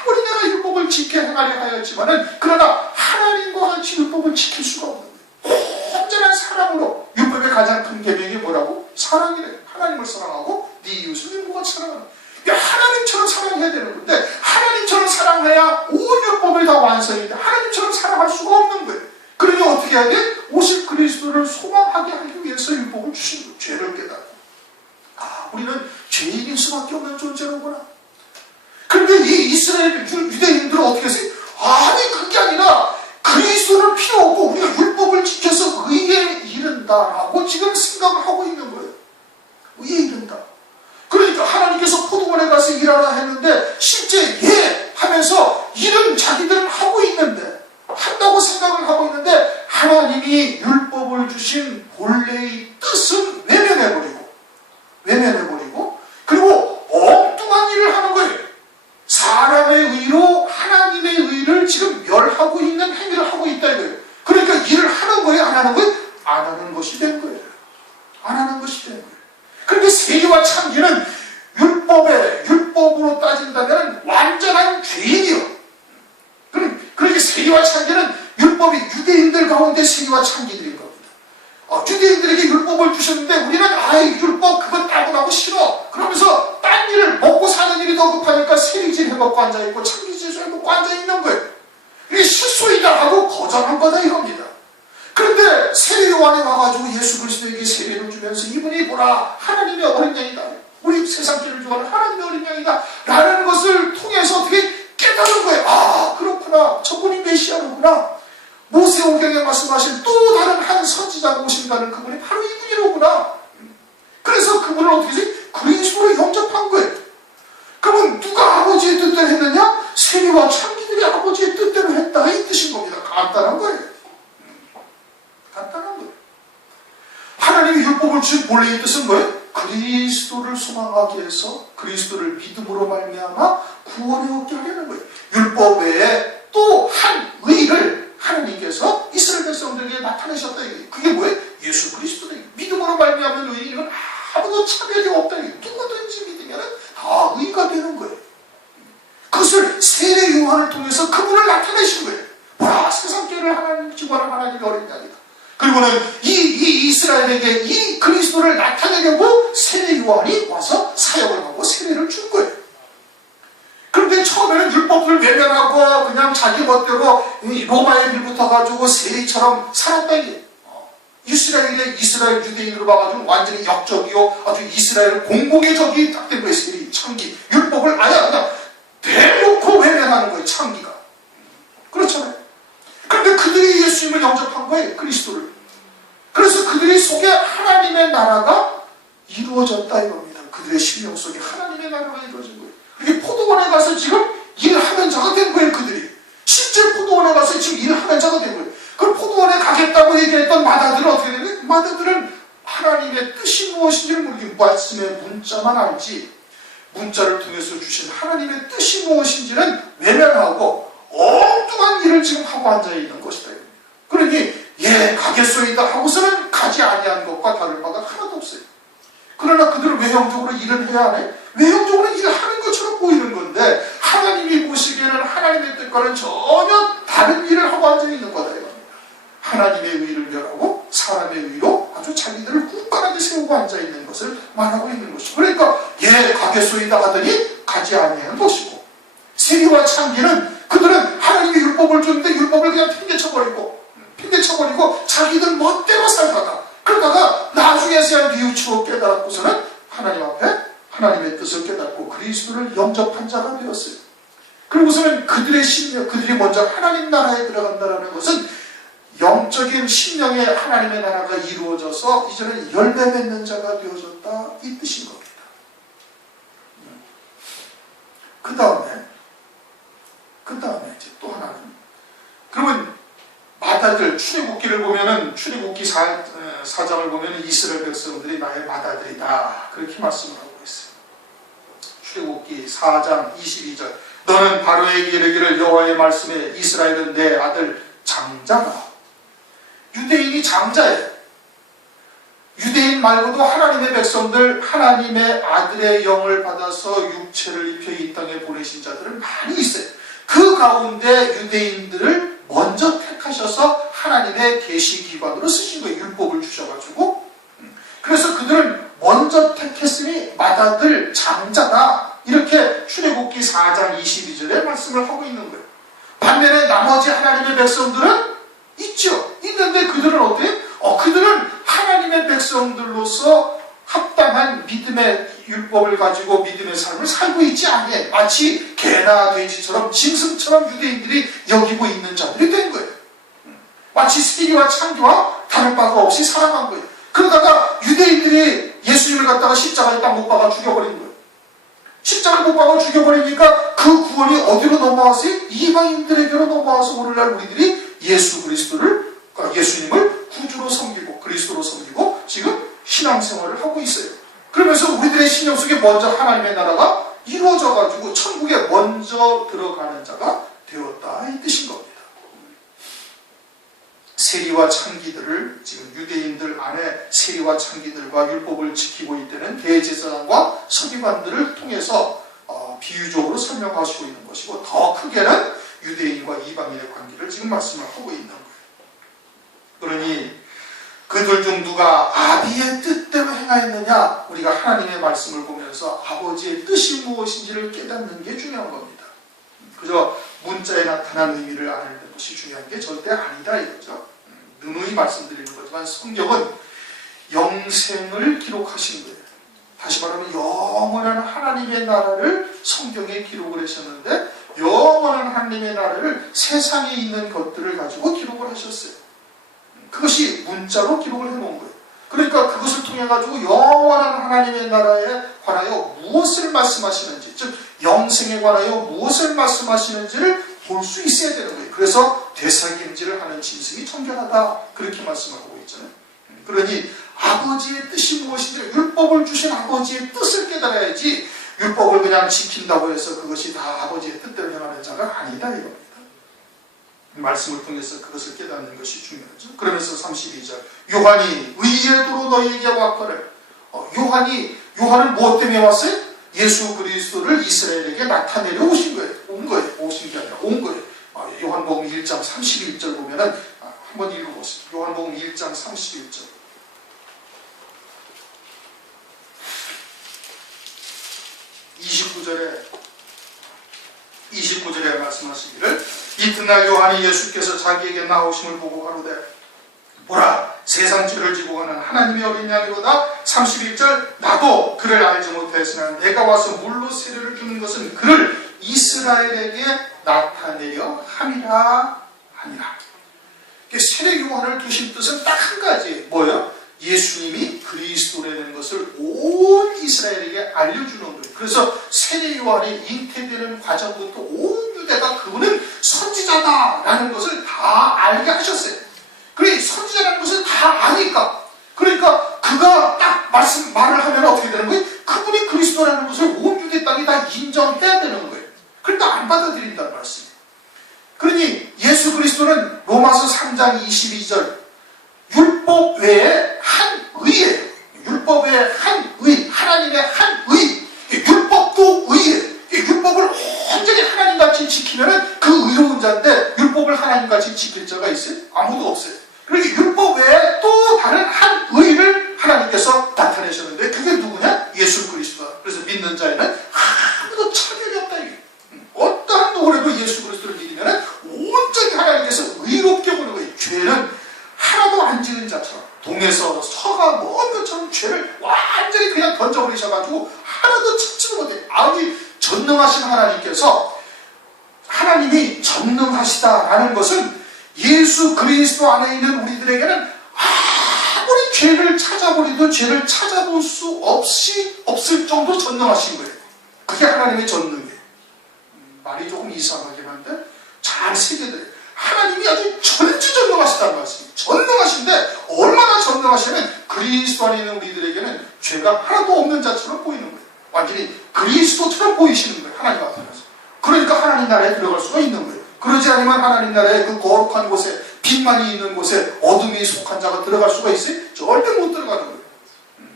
아무리 내가 율법을 지켜 행하려 하였지만은 그러나 하나님과 같이 율법을 지킬 수가 없는 거예요. 온전한 사랑으로. 율법의 가장 큰 계명이 뭐라고? 사랑이래요. 하나님을 사랑하고 네 이웃을 네 몸과 사랑하는 거예요. 하나님처럼 사랑해야 되는 건데 하나님처럼 사랑해야 온 율법이 다 완성이 돼. 하나님처럼 사랑할 수가 없는 거예요. 그러니 어떻게 해야 돼? 오실 그리스도를 소망하게 하기 위해서 율법을 주신 거예요. 죄를 깨닫고. 우리는 죄인일 수밖에 없는 존재로구나. 그런데 이 이스라엘 유대인들은 어떻게 했어요? 아니 그게 아니라 그리스도는 필요 없고 우리가 율법을 지켜서 의에 이른다라고 지금 생각을 하고 있는 거예요. 의에 이른다. 그러니까 하나님께서 포도원에 가서 일하라 했는데 실제 예 하면서 일은 자기들은 하고 있는데, 한다고 생각을 하고 있는데 하나님이 율법을 주신 본래의 뜻은 외면해버리고 그리고 엉뚱한 일을 하는 거예요. 사람의 의로 하나님의 의를 지금 멸하고 있는 행위를 하고 있다 이거예요. 그러니까 일을 하는 거예요? 안 하는 거예요? 안 하는 것이 된 거예요. 안 하는 것이 된 거예요. 그런데 세리와 창기는 율법으로 따진다면 완전한 죄인이요. 그러니까 세리와 창기는 율법이 유대인들 가운데 세리와 창기들인 겁니다. 유대인들에게 율법을 주셨는데 우리는 율법 그건 따분하고 싫어. 그러면서 딴 일을 먹고 사는 일이 더 급하니까 세리질 해먹고 앉아있고 창기질 해먹고 앉아있는 거예요. 이게 실소이다 하고 거절한 거다 이겁니다. 그런데 세례 요한이 와가지고 예수 그리스도에게 세례를 주면서 이분이 보라 하나님의 어린 양이다. 우리 세상 죄를 주관하는 하나님의 어린 양이다. 라는 것을 통해서 어떻게 깨달은 거예요. 그렇구나. 저분이 메시아로구나. 모세오경에 말씀하신 또 다른 한 선지자가 오신다는 그분이 바로 이분이로구나. 그래서 그분을 어떻게 해서 그리스도로 영접한 거예요. 그러면 누가 아버지의 뜻대로 했느냐? 세리와 창기들이 아버지의 뜻대로 했다 이 뜻인 겁니다. 간단한 거예요. 간단한 거예요. 하나님이 율법을 주신 본래의 뜻은 뭐예요? 그리스도를 소망하게 해서 그리스도를 믿음으로 말미암아 구원을 얻게 하려는 거예요. 율법 외에 또 한 의를 하나님께서 이스라엘 백성들에게 나타내셨다. 그게 뭐예요? 예수 그리스도다. 믿음으로 말미암는 의는 아무도 차별이 없다. 누구든지 믿으면 다 의가 되는 거예요. 그것을 세례 요한을 통해서 그분을 나타내신 거예요. 와, 세상 죄를 하나님 지구하는 하나님의 어린 양이다. 그리고는 이 이스라엘에게 이 그리스도를 나타내려고 세례 요한이 와서 사역을 하고 세례를 준 거예요. 그런데 처음에는 율법을 외면하고 그냥 자기 멋대로 로마의 빌부터 가지고 세리처럼 살았다. 이스라엘 유대인으로 봐가지고 완전히 역적이요. 아주 이스라엘 공공의 적이 딱 된 거예요. 세리, 창기. 율법을 아예 그냥 대놓고 외면하는 거예요. 창기가. 그렇잖아요. 그런데 그들이 예수님을 영접한 거예요. 그리스도를. 그래서 그들이 속에 하나님의 나라가 이루어졌다 이겁니다. 그들의 심령 속에 하나님의 나라가 이루어진 거예요. 이게 포도원에 가서 지금 일하는 자가 된 거예요. 그들이. 실제 포도원에 가서 지금 일하는 자가 된 거예요. 그 포도원에 가겠다고 얘기했던 마다들은 어떻게 되냐? 마다들은 하나님의 뜻이 무엇인지를 모르겠고 말씀의 문자만 알지 문자를 통해서 주신 하나님의 뜻이 무엇인지는 외면하고 엉뚱한 일을 지금 하고 앉아있는 것이다. 그러니 예 가겠소이다 하고서는 가지 아니한 것과 다를 바가 하나도 없어요. 그러나 그들은 외형적으로 일을 해야 하네. 외형적으로 일을 하는 것처럼 보이는 건데 하나님이 보시기에는 하나님의 뜻과는 전혀 다른 일을 하고 앉아있는 거다. 하나님의 의를 멸하고 사람의 의로 아주 자기들을 굳건하게 세우고 앉아있는 것을 말하고 있는 것이죠. 그러니까 예 가겠소이다 하더니 가지 아니하는 것이고, 세리와 창기는 그들은 하나님의 율법을 줬는데 율법을 그냥 핑계쳐버리고 자기들 멋대로 살다가 그러다가 나중에서야 뉘우치고 깨달았고서는 하나님 앞에 하나님의 뜻을 깨닫고 그리스도를 영접한 자가 되었어요. 그리고서는 그들의 심령, 그들이 먼저 하나님 나라에 들어간다는 것은 영적인 심령의 하나님의 나라가 이루어져서 이제는 열매 맺는 자가 되어졌다, 이 뜻인 겁니다. 그 다음에 이제 또 하나는, 그러면 마다들, 출애굽기를 보면은, 출애굽기 4장을 보면은 이스라엘 백성들이 나의 마다들이다, 그렇게 말씀을 하고 있어요. 출애굽기 4장 22절, 너는 바로에게 이르기를 여호와의 말씀에 이스라엘은 내 아들 장자다. 유대인이 장자예요. 유대인 말고도 하나님의 백성들, 하나님의 아들의 영을 받아서 육체를 입혀 이 땅에 보내신 자들은 많이 있어요. 그 가운데 유대인들을 먼저 택하셔서 하나님의 계시기관으로 쓰신 거예요. 율법을 주셔가지고. 그래서 그들은 먼저 택했으니 맏아들 장자다, 이렇게 출애굽기 4장 22절에 말씀을 하고 있는 거예요. 반면에 나머지 하나님의 백성들은 있죠. 있는데 그들은 어때요? 그들은 하나님의 백성들로서 합당한 믿음의 율법을 가지고 믿음의 삶을 살고 있지 않게 마치 개나 돼지처럼 짐승처럼 유대인들이 여기고 있는 자들이 된 거예요. 마치 세리와 창기와 다를 바가 없이 살아간 거예요. 그러다가 유대인들이 예수님을 갖다가 십자가에 딱 못 박아 죽여버린 거예요. 십자가에 못 박아 죽여버리니까 그 구원이 어디로 넘어왔어요? 이방인들에게로 넘어와서 오늘날 우리들이 예수 그리스도를, 예수님을 구주로 섬기고 그리스도로 섬기고 지금 신앙생활을 하고 있어요. 그러면서 우리들의 신령 속에 먼저 하나님의 나라가 이루어져가지고 천국에 먼저 들어가는 자가 되었다, 이 뜻인 겁니다. 세리와 창기들을, 지금 유대인들 안에 세리와 창기들과 율법을 지키고 있다는 대제사장과 서기관들을 통해서 비유적으로 설명하시고 있는 것이고, 더 크게는 유대인과 이방인의 관계를 지금 말씀을 하고 있는 거예요. 그러니 그들 중 누가 아비의 뜻대로 행하였느냐, 우리가 하나님의 말씀을 보면서 아버지의 뜻이 무엇인지를 깨닫는 게 중요한 겁니다. 그저 문자에 나타난 의미를 아는 것이 중요한 게 절대 아니다, 이거죠. 누누이 말씀드리는 거지만 성경은 영생을 기록하신 거예요. 다시 말하면 영원한 하나님의 나라를 성경에 기록을 하셨는데, 영원한 하나님의 나라를 세상에 있는 것들을 가지고 기록을 하셨어요. 그것이 문자로 기록을 해놓은 거예요. 그러니까 그것을 통해 가지고 영원한 하나님의 나라에 관하여 무엇을 말씀하시는지, 즉 영생에 관하여 무엇을 말씀하시는지를 볼 수 있어야 되는 거예요. 그래서 되살림질을 하는 짐승이 청결하다, 그렇게 말씀을 하고 있잖아요. 그러니 아버지의 뜻이 무엇인지, 율법을 주신 아버지의 뜻을 깨달아야지, 율법을 그냥 지킨다고 해서 그것이 다 아버지의 뜻대로 행하는 자가 아니다, 이겁니다. 말씀을 통해서 그것을 깨닫는 것이 중요하죠. 그러면서 32절, 요한이 의의 도로 너희에게 왔거늘. 요한은 무엇 때문에 왔어요? 예수 그리스도를 이스라엘에게 나타내려 오신 거예요. 오신 게 아니라 온 거예요. 요한복음 1장 31절 보면은, 한번 읽어보세요. 요한복음 1장 31절. 29절에 말씀하시기를, 이튿날 요한이 예수께서 자기에게 나오심을 보고 가로되, 보라, 세상 죄를 지고 가는 하나님의 어린 양이로다. 31절, 나도 그를 알지 못하였으나 내가 와서 물로 세례를 주는 것은 그를 이스라엘에게 나타내려 함이라 하니라. 세례 요한을 두신 뜻은 딱 한 가지, 뭐예요? 예수님이 그리스도라는 것을 온 이스라엘에게 알려주는 거예요. 그래서 세례 요한이 잉태되는 과정부터 온 유대가 그분은 선지자다라는 것을 다 알게 하셨어요. 그래, 선지자라는 것을 다 아니까, 그러니까 그가 딱 말을 하면 어떻게 되는 거예요? 그분이 그리스도라는 것을 온 유대 땅이 다 인정해야 되는 거예요. 그러니까 안 받아들인다는 말씀이에요. 그러니 예수 그리스도는 로마서 3장 22절, 율법 외에 한 의예요. 율법 외에 한 의, 하나님의 한 의. 율법도 의예요. 율법을 온전히 하나님같이 지키면은 그 의로운 자인데, 율법을 하나님같이 지킬 자가 있어요? 아무도 없어요. 그러니까 율법 외에 또 다른 한 의를 하나님께서 나타내셨는데, 그게 누구냐? 예수 그리스도다. 그래서 믿는 자에는 아무도 차별이 없다, 이게. 어떠한 노래도 예수 그리스도를 믿으면 온전히 하나님께서 의롭게 보는 거예요. 죄는 하나도 안 지은 자처럼, 동에서 서가 먼 것처럼 죄를 완전히 그냥 던져버리셔가지고 하나도 하나도 찾지도 못해. 아니 전능하신 하나님께서, 하나님이 전능하시다라는 것은 예수 그리스도 안에 있는 우리들에게는 아무리 죄를 찾아버리도 죄를 찾아볼 수 없을 정도 전능하신 거예요. 그게 하나님의 전능이에요. 말이 조금 이상하긴 한데 잘 새겨들어요. 하나님이 아주 전지전능하시다는 말씀이에요. 전능하신데 얼마나 전능하시냐면 그리스도 안에 있는 우리들에게는 죄가 하나도 없는 자처럼 보이는 거예요. 완전히 그리스도처럼 보이시는 거예요. 하나님 앞에서. 그러니까 하나님 나라에 들어갈 수가 있는 거예요. 그러지 않으면 하나님 나라의 그 거룩한 곳에, 빛만이 있는 곳에 어둠이 속한 자가 들어갈 수가 있어요? 절대 못 들어가는 거예요.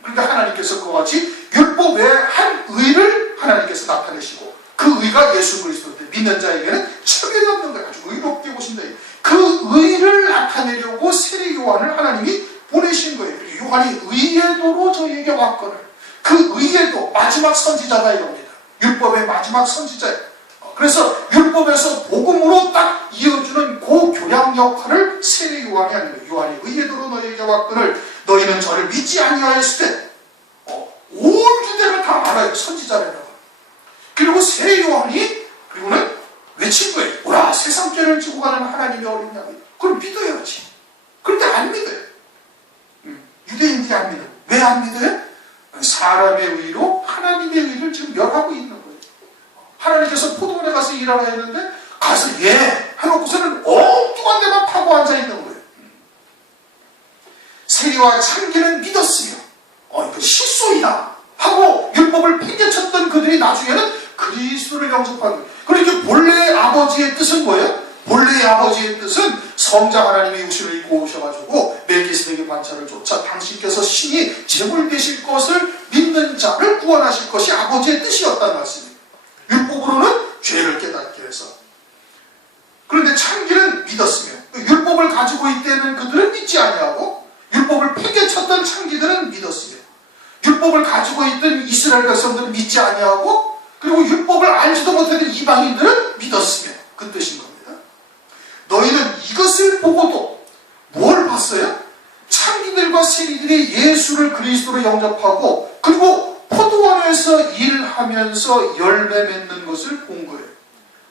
그러니까 하나님께서 그와 같이 율법 외에 한 의를 하나님께서 나타내시고, 그 의가 예수 그리스도인데 믿는 자에게는 차별이 없는 거예요. 아주 의롭게 보신다. 그 의를 나타내려고 세례 요한을 하나님이 보내신 거예요. 요한이 의의 도로 저희에게 왔거늘, 그 의의 도, 마지막 선지자다 이겁니다. 율법의 마지막 선지자예요. 그래서 율법에서 복음으로 딱 이어주는 그 교양 역할을 세례 요한이 하는 거예요. 요한이 의의 도로 너희에게 왔거늘 너희는 저를 믿지 아니하였을 때, 온 주대가 다 알아요. 선지자라고. 그리고 세례 요한이 그리고는 외친 거예요. 오라, 세상 죄를 지고 가는 하나님의 어린 양이. 그걸 믿어야지. 그런데 안 믿어요. 유대인들이 안 믿어요. 왜 안 믿어요? 사람의 의로 하나님의 의를 지금 멸하고 있는 거예요. 하나님께서 포도원에 가서 일하라 했는데 가서 예 해놓고서는 엉뚱한 데만 파고 앉아 있는 거예요. 세리와 창기는 믿었으며 이거 실소이다 하고 율법을 팽개쳤던 그들이 나중에는 그리스도를 영접한 거예요. 그러니까 본래의 아버지의 뜻은 뭐예요? 본래의 아버지의 뜻은 성자 하나님의 육신을 입고 오셔가지고 멜기세덱의 반차를 쫓아 당신께서 신이 제물 되실 것을 믿는 자를 구원하실 것이 아버지의 뜻이었다는 말씀입니다. 율법으로는 죄를 깨닫게 해서. 그런데 창기는 믿었으며, 율법을 가지고 있다는 그들은 믿지 아니하고, 율법을 팽개쳤던 창기들은 믿었으며, 율법을 가지고 있던 이스라엘 백성들은 믿지 아니하고, 그리고 율법을 알지도 못하는 이방인들은 믿었으며, 그 뜻인 겁니다. 너희는 이것을 보고도 뭘 봤어요? 창기들과 세리들이 예수를 그리스도로 영접하고, 그리고 포도원에서 일하면서 열매 맺는 것을 본 거예요.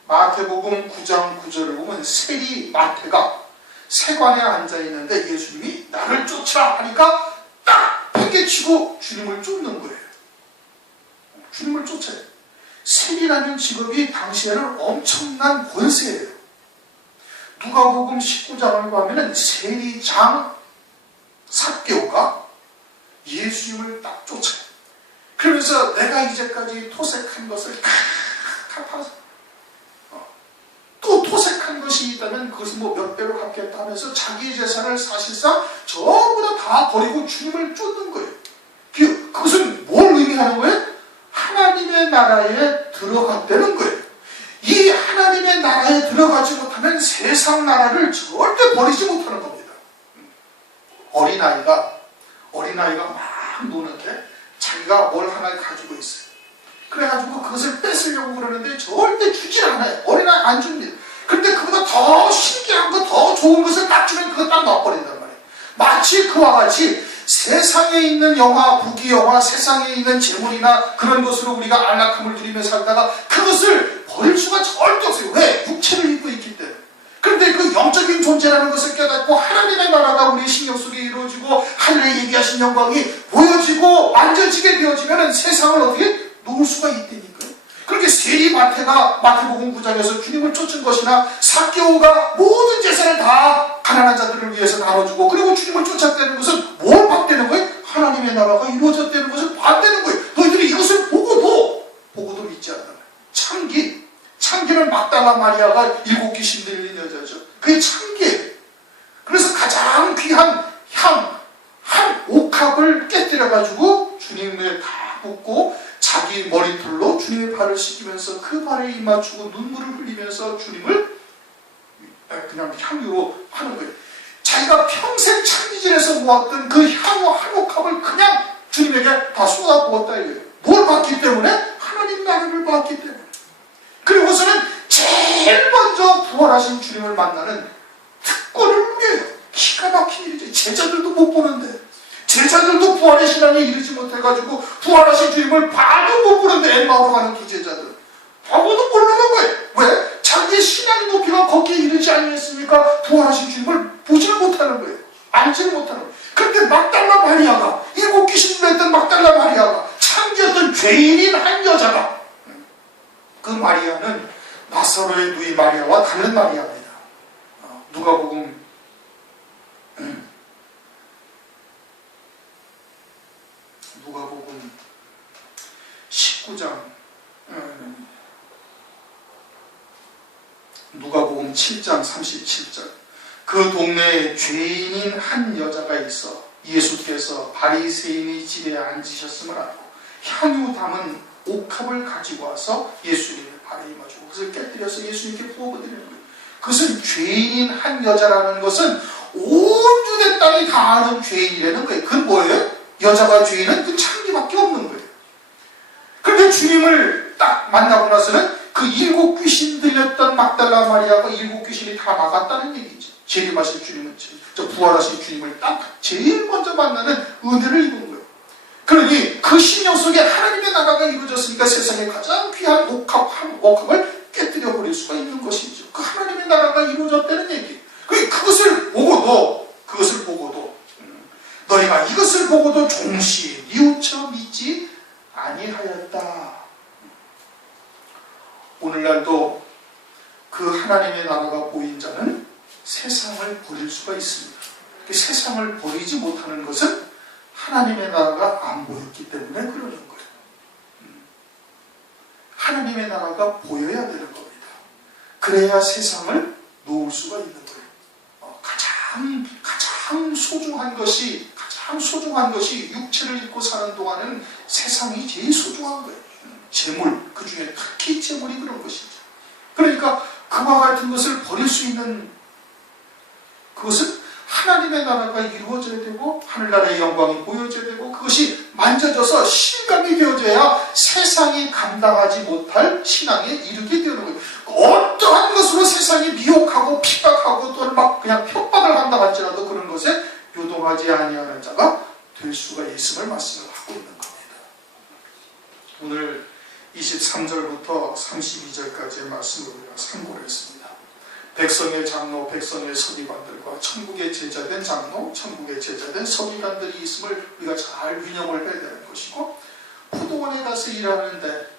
마태복음 9장 9절을 보면 세리 마태가 세관에 앉아있는데 예수님이 나를 쫓아 하니까 딱 팽개치고 주님을 쫓는 거예요. 주님을 쫓아요. 세리라는 직업이 당시에는 엄청난 권세예요. 누가복음 19장을 보면 세리장 삭개오가 예수님을 딱 쫓아요. 그러면서 내가 이제까지 토색한 것을 갚아서 또 토색한 것이 있다면 그것을 몇 배로 갚겠다 하면서 자기 재산을 사실상 전부 다 버리고 주님을 쫓는 거예요. 그것은 뭘 의미하는 거예요? 하나님의 나라에 들어갔다는 거예요. 이 하나님의 나라에 들어가지 못하면 세상 나라를 절대 버리지 못하는 겁니다. 어린아이가 막 노는데 자기가 뭘 하나 가지고 있어요. 그래가지고 그것을 뺏으려고 그러는데 절대 주질 않아요. 어린아이 안 줍니다. 그런데 그보다 더 신기한 거, 더 좋은 것을 딱 주면 그거 딱 놔버린단 말이에요. 마치 그와 같이 세상에 있는 영화, 부귀영화, 세상에 있는 재물이나 그런 것으로 우리가 안락함을 누리며 살다가 그것을 버릴 수가 절대 없어요. 왜? 육체를 입고 있기 때문에. 그런데 그 영적인 존재라는 것을 깨닫고 하나님의 나라가 우리 신경 속에 이루어지고 하늘에 얘기하신 영광이 보여지고 만져지게 되어지면 세상을 어떻게 놓을 수가 있다니까요. 그렇게 세리 마태가 마태복음 9장에서 주님을 쫓은 것이나 삭개오가 모든 재산을 다 가난한 자들을 위해서 나눠주고 그리고 주님을 쫓았다는 것은 뭘 봤다는 거예요? 하나님의 나라가 이루어졌다는 것을 봤다는 거예요. 너희들이 이것을 보고도 믿지 않는 거예요. 창기는 막달라 마리아가 7 귀신 들린 여자죠. 그게 창기예요. 그래서 가장 귀한 향, 한 옥합을 깨뜨려가지고 주님의 다 붓고 자기 머리털로 주님의 발을 씻기면서 그 발에 입 맞추고 눈물을 흘리면서 주님을 그냥 향유로 하는 거예요. 자기가 평생 창기질에서 모았던 그 향후 한 옥합을 그냥 주님에게 다 쏟아부었다 이거예요. 뭘 봤기 때문에? 하나님 나라를 봤기 때문에. 그리고서는 제일 먼저 부활하신 주님을 만나는 특권을 누려요. 기가 막힌 일이죠. 제자들도 못 보는데, 제자들도 부활의 신앙에 이르지 못해가지고 부활하신 주님을 봐도 못 보는데 엠마오로 가는 두 제자들 봐도 모르는 거예요. 왜? 자기의 신앙의 높이가 거기에 이르지 아니했으니까 부활하신 주님을 보지를 못하는 거예요. 알지를 못하는 거예요. 그런데 막달라 마리아가, 일곱 귀신 들렸던 막달라 마리아가, 창기였던 죄인인 한 여자가, 그 마리아는 나사로의 누이 마리아와 다른 마리아입니다. 누가복음 19장, 누가복음 7장 37절. 그 동네에 죄인인 한 여자가 있어 예수께서 바리새인의 집에 앉으셨음을 알고 향유 담은 옥합을 가지고 와서 예수님의 발에 임어주고 그것을 깨뜨려서 예수님께 부어드리는 거예요. 그것은 죄인인 한 여자라는 것은 온 유대 땅이 다 아는 죄인이라는 거예요. 그건 뭐예요? 여자가 죄인은 그 창기밖에 없는 거예요. 그런데 주님을 딱 만나고 나서는 그 일곱 귀신 들렸던 막달라 마리아가 일곱 귀신이 다 막았다는 얘기죠. 재림하신 주님은, 저 부활하신 주님을 딱 제일 먼저 만나는 은혜를 입은 거예요. 그러니 그 심령 속에 하나님의 나라가 이루어졌으니까 세상에 가장 귀한 옥합을 깨뜨려 버릴 수가 있는 것이죠. 그 하나님의 나라가 이루어졌다는 얘기. 그것을 보고도 너희가 이것을 보고도 종시 뉘우쳐 믿지 아니하였다. 오늘날도 그 하나님의 나라가 보인 자는 세상을 버릴 수가 있습니다. 세상을 버리지 못하는 것은 하나님의 나라가 안 보였기 때문에 그러는 거예요. 하나님의 나라가 보여야 되는 겁니다. 그래야 세상을 놓을 수가 있는 거예요. 가장 소중한 것이 육체를 입고 사는 동안은 세상이 제일 소중한 거예요. 재물, 그 중에 특히 재물이 그런 것이죠. 그러니까 그와 같은 것을 버릴 수 있는 그것은 하나님의 나라가 이루어져야 되고 하늘나라의 영광이 보여져야 되고 그것이 만져져서 실감이 되어져야 세상이 감당하지 못할 신앙에 이르게 되는 거예요. 어떠한 것으로 세상이 미혹하고 핍박하고 또는 막 그냥 협박을 한다 할지라도 그런 것에 요동하지 아니하는 자가 될 수가 있음을 말씀을 하고 있는 겁니다. 오늘 23절부터 32절까지의 말씀을 우리가 참고를 했습니다. 백성의 장로, 백성의 서기관들과 천국의 제자된 장로, 천국의 제자된 서기관들이 있음을 우리가 잘 유념을 해야 되는 것이고, 포도원에 가서 일하는데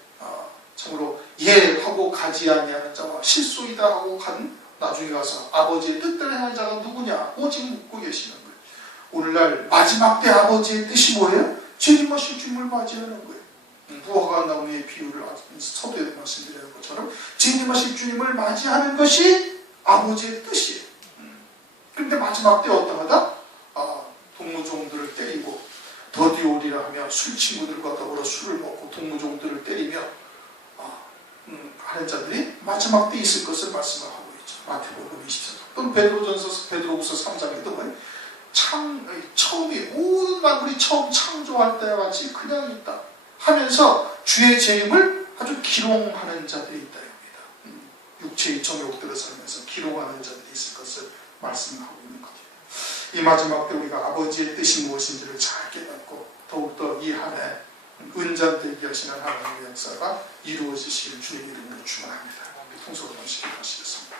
참으로 예 하고 가지 아니하는 자와 실소이다 하고 간 나중에 가서 아버지의 뜻대로 행하는 자가 누구냐 오직 묻고 계시는 거예요. 오늘날 마지막 때 아버지의 뜻이 뭐예요? 재림하실 주님을 맞이하는 거예요. 무화과 나무의 비유를 서두에 말씀드리는 것처럼 재림하실 주님을 맞이하는 것이 아버지의 뜻이에요. 그런데 마지막 때 어떠하다? 동무종들을 때리고 더디 오리라 하며 술 친구들과 더불어 술을 먹고 동무종들을 때리며 하는 자들이 마지막 때 있을 것을 말씀을 하고 있죠. 마태복음 24장 또는 베드로후서 3장에도 뭐예요? 처음이 모든 만물이 처음 창조할 때와 같이 그냥 있다 하면서 주의 재림을 아주 기롱하는 자들이 있다. 육체의 정욕들을 살면서 기록하는 자들이 있을 것을 말씀하고 있는 거죠. 이 마지막 때 우리가 아버지의 뜻이 무엇인지를 잘 깨닫고 더욱더 이 한 해 은잔되게 하시는 하나님의 역사가 이루어지시길 주님 이름으로 축원합니다. 통솔로 하시겠습니다.